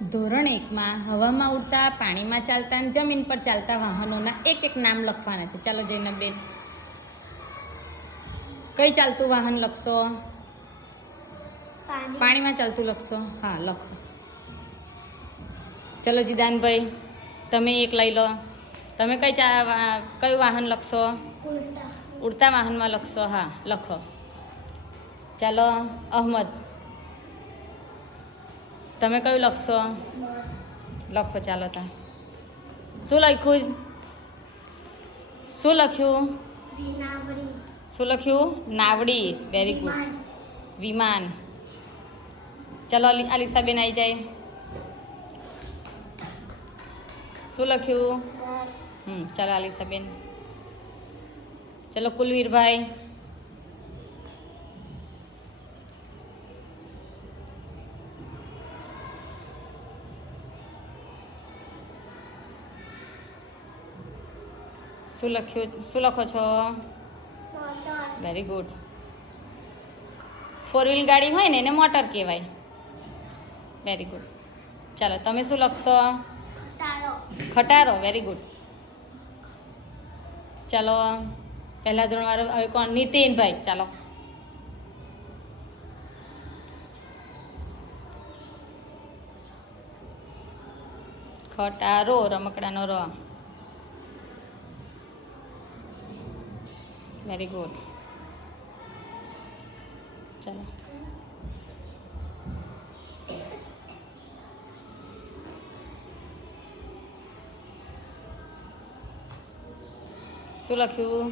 ધોરણ 1માં હવામાં ઉડતા, પાણીમાં ચાલતા અને જમીન પર ચાલતા વાહનોના એક એક નામ લખવાના છે. ચાલો જૈનબેન, કઈ ચાલતું વાહન લખશો? પાણીમાં ચાલતું લખશો. હા, લખો. ચલો જીદાનભાઈ, તમે એક લઈ લો. તમે કયું વાહન લખશો? ઉડતા વાહનમાં લખશો. હા, લખો. ચાલો અહમદ, તમે કયું લખશો? લખો. ચાલો તા શું લખ્યું? શું લખ્યું? શું લખ્યું? નાવડી. Very good. વિમાન. ચલો આલિસાબેન આવી જાય. શું લખ્યું? ચાલો આલિસાબેન. ચલો કુલવીરભાઈ. શું લખ્યું? શું લખો છો? Very good. 4 વ્હીલ ગાડી હોય ને એને મોટર કહેવાય. Very good. ચાલો તમે શું લખશો? ખટારો. Very good. ચાલો પહેલા ધોરણવાળો હવે કોણ? નીતિનભાઈ. ચાલો ખટારો, રમકડાનો ર. Very good. ચાલો શું લખ્યું?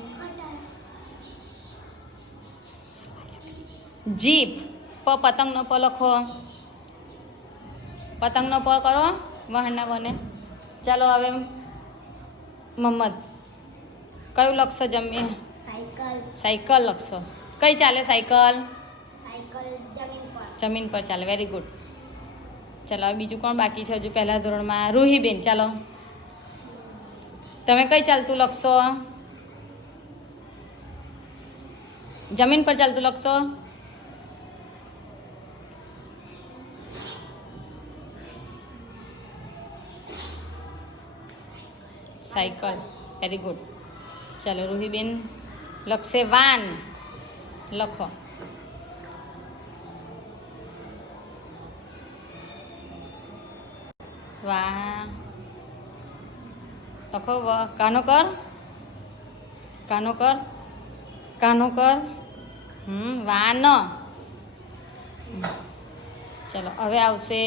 જીપ. પતંગનો પ લખો. પતંગનો પ કરો, વાહનના બને. ચાલો હવે મોહમ્મદ, કયું લખશો? સાયકલ લખશો. કઈ ચાલે સાયકલ? જમીન પર ચાલે. Very good. ચાલો હવે બીજું કોણ બાકી છે હજુ પહેલા ધોરણમાં? રૂહીબેન. ચાલો તમે કઈ ચાલતું લખશો? જમીન પર ચાલતું લખશો. સાયકલ. Very good. ચાલો રૂહીબેન લખશે વાન. લખો. વાહ લખો. કાનો કર. કાનો કર. કાનો કર. વાન. ચલો હવે આવશે